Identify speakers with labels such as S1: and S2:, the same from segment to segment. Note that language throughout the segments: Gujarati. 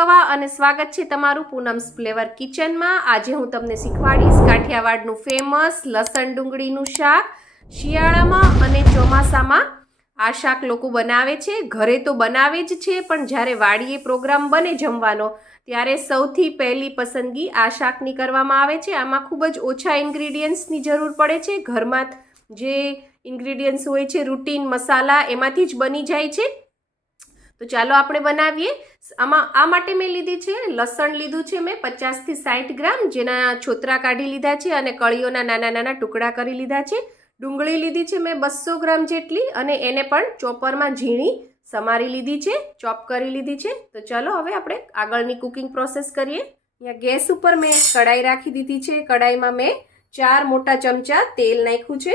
S1: કવા અને સ્વાગત છે તમારું પૂનમ્સ ફ્લેવર કિચનમાં. આજે હું તમને શીખવાડીશ કાઠિયાવાડનું ફેમસ લસણ ડુંગળીનું શાક. શિયાળામાં અને ચોમાસામાં આ શાક લોકો બનાવે છે. ઘરે તો બનાવે જ છે, પણ જ્યારે વાડીએ પ્રોગ્રામ બને જમવાનો, ત્યારે સૌથી પહેલી પસંદગી આ શાકની કરવામાં આવે છે. આમાં ખૂબ જ ઓછા ઇન્ગ્રીડિયન્ટ્સની જરૂર પડે છે. ઘરમાં જે ઇન્ગ્રીડિયન્ટ્સ હોય છે, રૂટીન મસાલા, એમાંથી જ બની જાય છે. તો ચાલો આપણે બનાવીએ. આમાં, આ માટે મેં લીધી છે, લસણ લીધું છે મેં, પચાસથી સાઠ ગ્રામ, જેના છોતરા કાઢી લીધા છે અને કળીઓના નાના નાના ટુકડા કરી લીધા છે. ડુંગળી લીધી છે મેં બસો ગ્રામ જેટલી અને એને પણ ચોપરમાં ઝીણી સમારી લીધી છે, ચોપ કરી લીધી છે. તો ચાલો હવે આપણે આગળની કુકિંગ પ્રોસેસ કરીએ. અહીંયા ગેસ ઉપર મેં કડાઈ રાખી દીધી છે. કડાઈમાં મેં ચાર મોટા ચમચા તેલ નાખ્યું છે.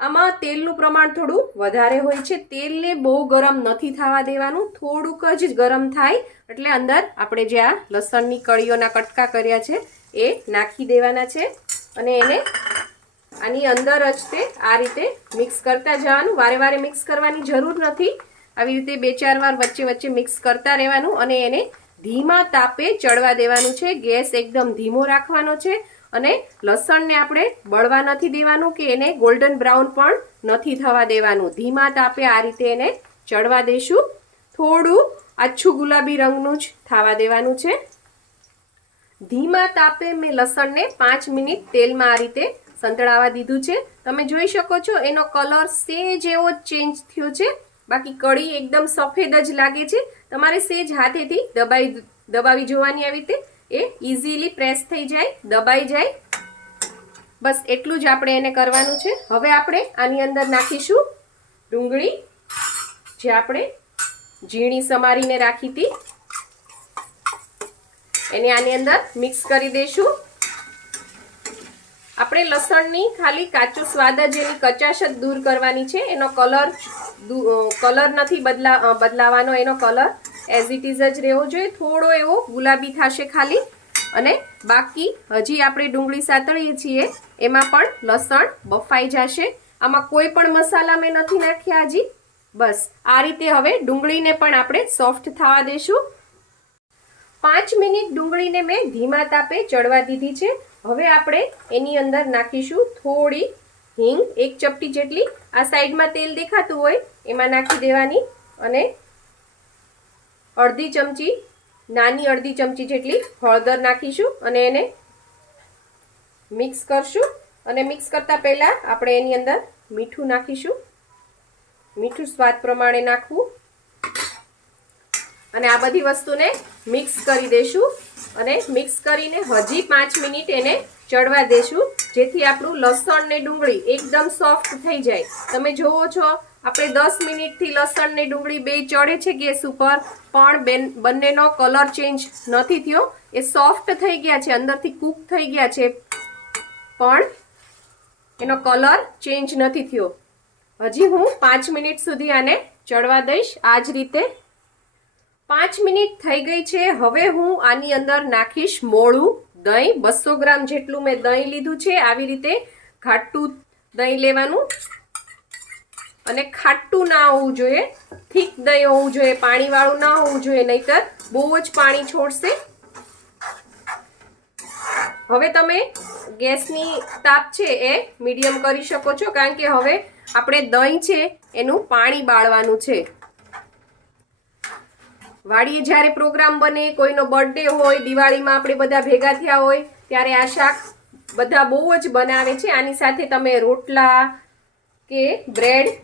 S1: આમાં તેલનું પ્રમાણ થોડું વધારે હોય છે. તેલને બહુ ગરમ નથી થવા દેવાનું. થોડુંક જ ગરમ થાય એટલે અંદર આપણે જે આ લસણની કળીઓના કટકા કર્યા છે એ નાખી દેવાના છે અને એને આની અંદર જ તે આ રીતે મિક્સ કરતા જવાનું. વારે વારે મિક્સ કરવાની જરૂર નથી. આવી રીતે બે ચાર વાર વચ્ચે વચ્ચે મિક્સ કરતા રહેવાનું અને એને ધીમા તાપે ચડવા દેવાનું છે. ગેસ એકદમ ધીમો રાખવાનો છે. અને લસણને આપણે બળવા નથી દેવાનું કે એને ગોલ્ડન બ્રાઉન પણ નથી થવા દેવાનું. ધીમા તાપે આ રીતે એને ચડવા દઈશું થોડું આછું ગુલાબી રંગનું જ થવા દેવાનું છે. ધીમા તાપે મેં લસણને પાંચ મિનિટ તેલમાં આ રીતે સંતળાવા દીધું છે. તમે જોઈ શકો છો એનો કલર સેજ એવો ચેન્જ થયો છે. બાકી કળી એકદમ સફેદ જ લાગે છે. તમારે સેજ હાથેથી દબાઈ દબાવી જોવાની આવી રીતે. એ ઇઝીલી પ્રેસ થઈ જાય, દબાઈ જાય. બસ એટલું જ આપણે એને કરવાનું છે. હવે આપણે આની અંદર નાખીશું ડુંગળી, જે આપણે ઝીણી સમારીને રાખી હતી. એને આની અંદર મિક્સ કરી દઈશું. આપણે લસણની ખાલી કાચો સ્વાદ જ એની કચાશ જ દૂર કરવાની છે. એનો કલર કલર નથી બદલા બદલાવાનો, એનો કલર એઝ ઇટ ઇઝ જ રહેવો જોઈએ. થોડો એવો ગુલાબી થશે ખાલી. અને બાકી હજી આપણે ડુંગળી સાતળીએ છીએ. એમાં પણ લસણ બફાઈ જશે. આમાં કોઈ પણ મસાલા મેં નથી નાખ્યા હજી. બસ, આ રીતે હવે ડુંગળીને પણ આપણે સોફ્ટ થવા દઈશું પાંચ મિનિટ ડુંગળીને મેં ધીમા તાપે ચડવા દીધી છે. હવે આપણે એની અંદર નાખીશું થોડી હિંગ. એક ચપટી જેટલી. આ સાઈડમાં તેલ દેખાતું હોય, એમાં નાખી દેવાની. અને અડધી ચમચી, નાની અડધી ચમચી જેટલી હળદર નાખીશું અને એને મિક્સ કરશું. અને મિક્સ કરતાં પહેલાં આપણે એની અંદર મીઠું નાખીશું. મીઠું સ્વાદ પ્રમાણે નાખવું. અને આ બધી વસ્તુને મિક્સ કરી દઈશું અને મિક્સ કરીને હજી પાંચ મિનિટ એને ચડવા દેશું. જેથી આપણું લસણ ને ડુંગળી એકદમ સોફ્ટ થઈ જાય. તમે જોવો છો આપણે દસ મિનિટથી લસણ ને ડુંગળી બે ચડે છે ગેસ ઉપર, પણ બેન, બંનેનો કલર ચેન્જ નથી થયો. એ સોફ્ટ થઈ ગયા છે, અંદરથી કૂક થઈ ગયા છે, પણ એનો કલર ચેન્જ નથી થયો. હજી હું પાંચ મિનિટ સુધી આને ચડવા દઈશ. આ જ રીતે પાંચ મિનિટ થઈ ગઈ છે. હવે હું આની અંદર નાખીશ મોળું દહીં. બસો ગ્રામ જેટલું મેં દહીં લીધું છે. આવી રીતે ઘાટું દહીં લેવાનું. અને ખાટું ના હોવું જોઈએ, થીક દહીં હોવું જોઈએ, પાણીવાળું ના હોવું જોઈએ, નહીતર બહુ જ પાણી છોડશે. હવે તમે ગેસની તાપ છે એ મીડિયમ કરી શકો છો, કારણ કે હવે આપણે દહીં છે એનું પાણી બાળવાનું છે. વાડીએ જ્યારે પ્રોગ્રામ બને, કોઈનો બર્થડે હોય, દિવાળીમાં આપણે બધા ભેગા થયા હોય, ત્યારે આ શાક બધા બહુ જ બનાવે છે. આની સાથે તમે રોટલા કે બ્રેડ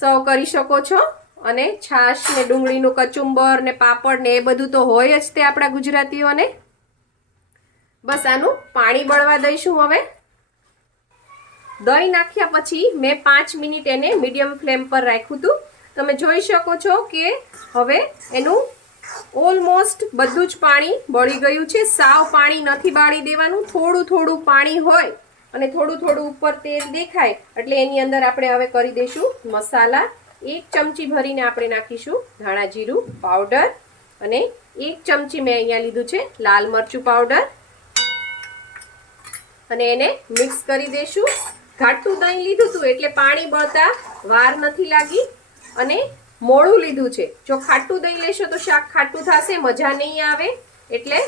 S1: સર્વ કરી શકો છો. અને છાશ ને ડુંગળીનું કચુંબર ને પાપડ ને એ બધું તો હોય જ તે આપણા ગુજરાતીઓને. બસ આનું પાણી બળવા દઈશું હવે. દહીં નાખ્યા પછી મેં પાંચ મિનિટ એને મીડિયમ ફ્લેમ પર રાખ્યું હતું. તમે જોઈ શકો છો કે હવે એનું ઓલમોસ્ટ બધું જ પાણી બળી ગયું છે. સાવ પાણી નથી બાળી દેવાનું. થોડું થોડું પાણી હોય અને થોડું થોડું ઉપર તેલ દેખાય એટલે એની અંદર આપણે હવે કરી દઈશું મસાલા. એક ચમચી ભરીને આપણે નાખીશું ધાણા જીરું પાવડર અને એક ચમચી મેં અહીંયા લીધું છે લાલ મરચું પાવડર. અને એને મિક્સ કરી દઈશું. ઘાટું દહીં લીધું હતું એટલે પાણી બળતા વાર નથી લાગી. અને મોળું લીધું છે. જો ખાટું દહીં લેશો તો શાક ખાટું થશે, મજા નહીં આવે. એટલે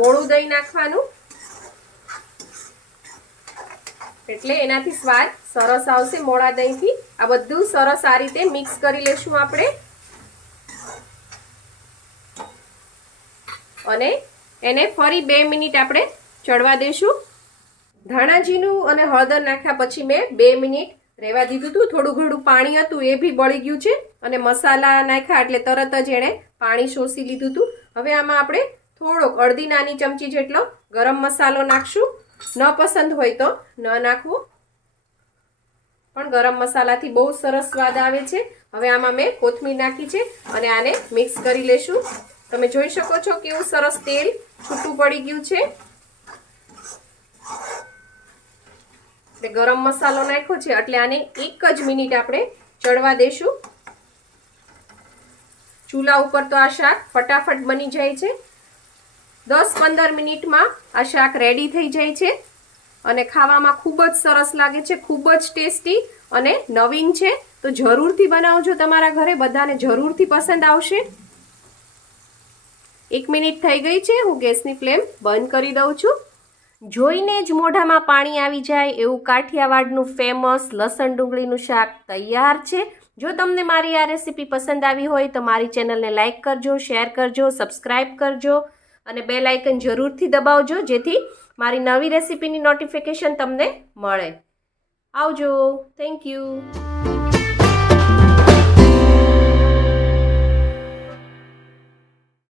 S1: મોળું દહીં નાખવાનું. એટલે એનાથી સ્વાદ સરસ આવશે મોળા દહીંથી. આ બધું સરસ આ રીતે મિક્સ કરી લેશું આપણે. અને એને ફરી બે મિનિટ આપણે ચડવા દેશું. ધાણાજીનું અને હળદર નાખ્યા પછી મેં બે મિનિટ રહેવા દીધું હતું. થોડું ઘણું પાણી હતું એ બી બળી ગયું છે. અને મસાલા નાખ્યા એટલે તરત જ એણે પાણી શોષી લીધું હતું. હવે આમાં આપણે થોડોક અડધી નાની ચમચી જેટલો ગરમ મસાલો નાખશું. ન પસંદ હોય તો ન નાખવું. પણ ગરમ મસાલાથી બહુ સરસ સ્વાદ આવે છે. હવે આમાં મેં કોથમીર નાખી છે અને આને મિક્સ કરી લેશું. તમે જોઈ શકો છો કેવું સરસ તેલ છૂટું પડી ગયું છે. એટલે ગરમ મસાલો નાખ્યો છે એટલે આને એક જ મિનિટ આપણે ચડવા દેશું. ચૂલા ઉપર તો આ શાક ફટાફટ બની જાય છે. દસ પંદર મિનિટમાં આ શાક રેડી થઈ જાય છે અને ખાવામાં ખૂબ જ સરસ લાગે છે, ખૂબ જ ટેસ્ટી અને નવીન છે. તો જરૂરથી બનાવજો તમારા ઘરે, બધાને જરૂરથી પસંદ આવશે. એક મિનિટ થઈ ગઈ છે, હું ગેસની ફ્લેમ બંધ કરી દઉં છું. જોઈને જ મોઢામાં પાણી આવી જાય એવું કાઠિયાવાડનું ફેમસ લસણ ડુંગળીનું શાક તૈયાર છે. જો તમને મારી આ રેસીપી પસંદ આવી હોય તો મારી ચેનલને લાઇક કરજો શેર કરજો સબસ્ક્રાઈબ કરજો. અને બે લાઇકન જરૂરથી દબાવજો, જેથી મારી નવી રેસીપીની નોટિફિકેશન તમને મળે. આવજો. Thank you